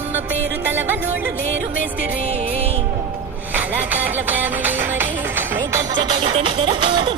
అమ్మ పేరు తలవనోళ్ళు లేరు మేస్తిరి కళాకారుల ఫ్యామిలీ మరి నే గచ్చ గడితే నిద్రపోదు